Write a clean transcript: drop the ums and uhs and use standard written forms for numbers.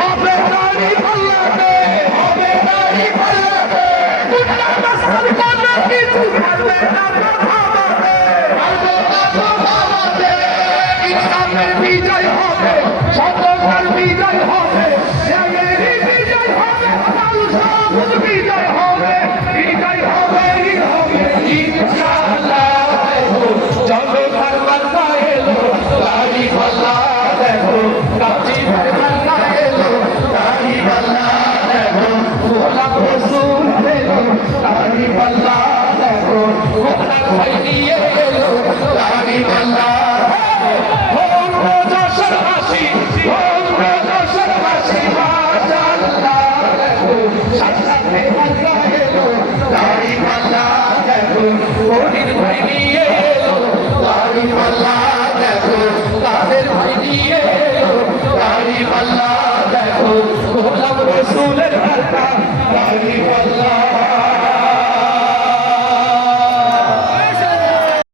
হবে দাড়ি পাল্লাতে, হবে দাড়ি পাল্লাতে, দুনিয়া মশাল কোনো কিছু পারবে না থামাতে, পারবে না থামাতে। ইসলামের বিজয় হবে, সত্যের বিজয় হবে, ন্যায়ের বিজয় হবে, আল্লাহর বিজয় হবে, বিজয় হবে, হবে ইনশাআল্লাহ। চলো কারবালা এলো, দাড়ি পাল্লা দেখো, কাজী কারবালা এলো, দাড়ি পাল্লা দেখো, গোলাপ রসুল এলো, দাড়ি পাল্লা দেখো, গোলাপ ভাই নিয়ে এলো, দাড়ি পাল্লা। রসুলের